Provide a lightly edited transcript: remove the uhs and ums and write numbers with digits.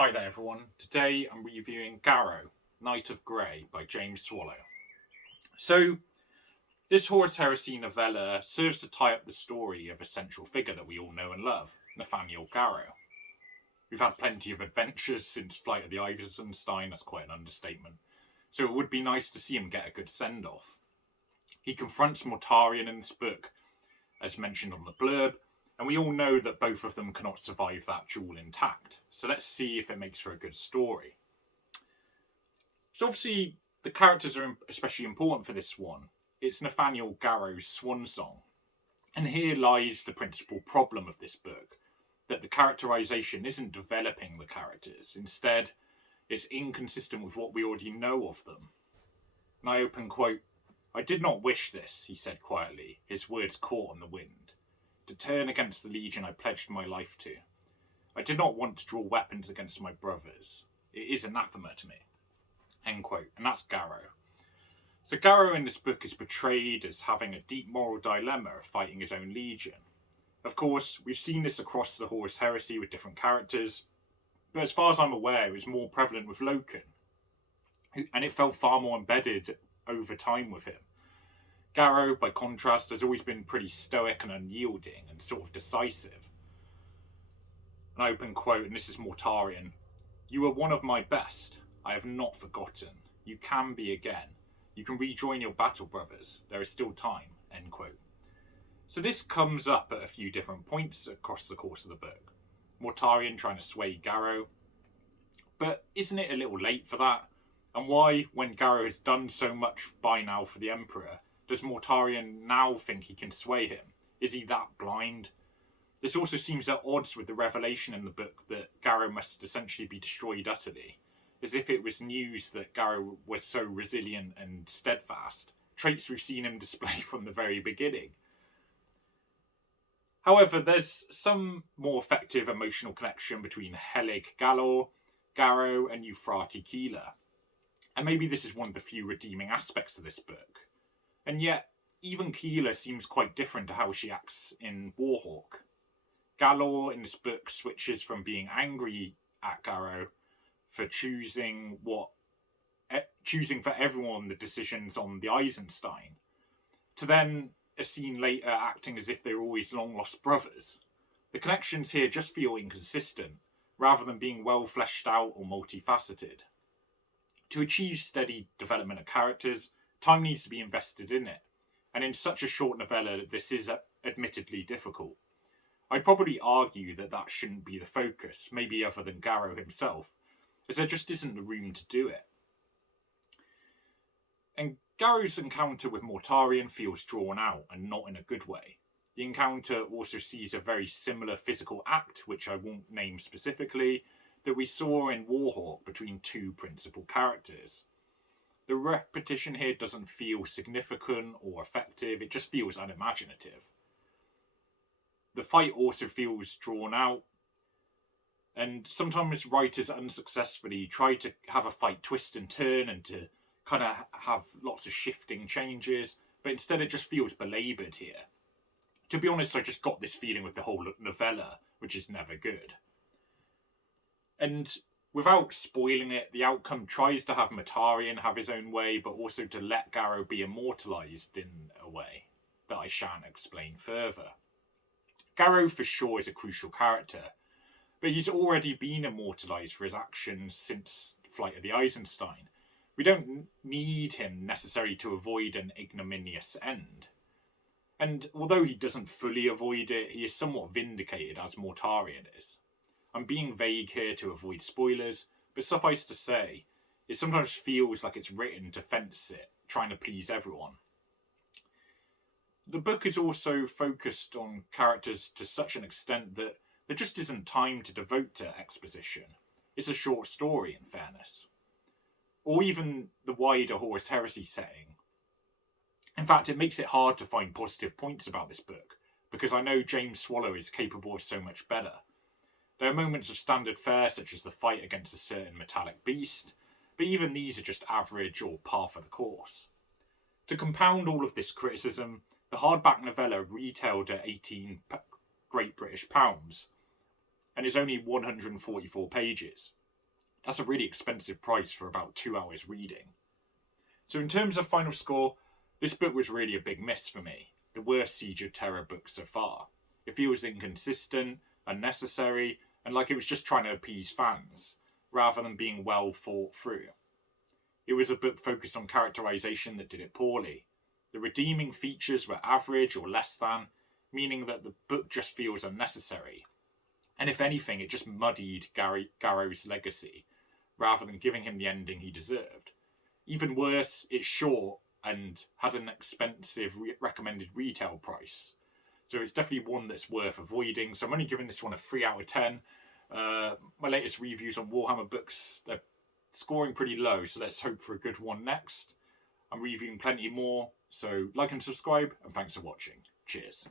Hi there everyone, today I'm reviewing Garro, Knight of Grey by James Swallow. So, this Horus Heresy novella serves to tie up the story of a central figure that we all know and love, Nathaniel Garro. We've had plenty of adventures since Flight of the Eisenstein, that's quite an understatement, so it would be nice to see him get a good send-off. He confronts Mortarion in this book, as mentioned on the blurb, and we all know that both of them cannot survive that duel intact. So let's see if it makes for a good story. So obviously, the characters are especially important for this one. It's Nathaniel Garro's Swansong. And here lies the principal problem of this book, that the characterization isn't developing the characters. Instead, it's inconsistent with what we already know of them. And I open quote, "I did not wish this," he said quietly, his words caught on the wind. "To turn against the Legion I pledged my life to. I did not want to draw weapons against my brothers. It is anathema to me." End quote. And that's Garro. So Garro in this book is portrayed as having a deep moral dilemma of fighting his own Legion. Of course, we've seen this across the Horus Heresy with different characters, but as far as I'm aware, it was more prevalent with Loken, and it felt far more embedded over time with him. Garro, by contrast, has always been pretty stoic and unyielding and sort of decisive. An open quote, and this is Mortarion: "You are one of my best. I have not forgotten. You can be again. You can rejoin your battle brothers. There is still time." End quote. So this comes up at a few different points across the course of the book. Mortarion trying to sway Garro. But isn't it a little late for that? And why, when Garro has done so much by now for the Emperor, does Mortarion now think he can sway him? Is he that blind? This also seems at odds with the revelation in the book that Garro must essentially be destroyed utterly, as if it was news that Garro was so resilient and steadfast, traits we've seen him display from the very beginning. However, there's some more effective emotional connection between Helig Galor, Garro, and Euphrati Keeler. And maybe this is one of the few redeeming aspects of this book. And yet, even Keeler seems quite different to how she acts in Warhawk. Galor in this book switches from being angry at Garro for choosing for everyone the decisions on the Eisenstein, to then a scene later acting as if they're always long-lost brothers. The connections here just feel inconsistent, rather than being well fleshed out or multifaceted. To achieve steady development of characters, time needs to be invested in it, and in such a short novella, this is admittedly difficult. I'd probably argue that shouldn't be the focus, maybe other than Garro himself, as there just isn't the room to do it. And Garro's encounter with Mortarion feels drawn out, and not in a good way. The encounter also sees a very similar physical act, which I won't name specifically, that we saw in Warhawk between two principal characters. The repetition here doesn't feel significant or effective, it just feels unimaginative. The fight also feels drawn out, and sometimes writers unsuccessfully try to have a fight twist and turn and to kind of have lots of shifting changes, but instead it just feels belaboured here. To be honest, I just got this feeling with the whole novella, which is never good. And without spoiling it, the outcome tries to have Mortarion have his own way, but also to let Garro be immortalised in a way that I shan't explain further. Garro for sure is a crucial character, but he's already been immortalised for his actions since Flight of the Eisenstein. We don't need him necessarily to avoid an ignominious end. And although he doesn't fully avoid it, he is somewhat vindicated as Mortarion is. I'm being vague here to avoid spoilers, but suffice to say, it sometimes feels like it's written to fence it, trying to please everyone. The book is also focused on characters to such an extent that there just isn't time to devote to exposition. It's a short story, in fairness. Or even the wider Horus Heresy setting. In fact, it makes it hard to find positive points about this book, because I know James Swallow is capable of so much better. There are moments of standard fare, such as the fight against a certain metallic beast, but even these are just average or par for the course. To compound all of this criticism, the hardback novella retailed at 18 Great British pounds, and is only 144 pages. That's a really expensive price for about 2 hours reading. So in terms of final score, this book was really a big miss for me. The worst Siege of Terra book so far. It feels inconsistent, unnecessary, and like it was just trying to appease fans, rather than being well thought through. It was a book focused on characterization that did it poorly. The redeeming features were average or less than, meaning that the book just feels unnecessary. And if anything, it just muddied Garro's legacy, rather than giving him the ending he deserved. Even worse, it's short and had an expensive recommended retail price. So it's definitely one that's worth avoiding. So I'm only giving this one a 3 out of 10. My latest reviews on Warhammer books, they're scoring pretty low, so let's hope for a good one next. I'm reviewing plenty more, so like and subscribe, and thanks for watching. Cheers.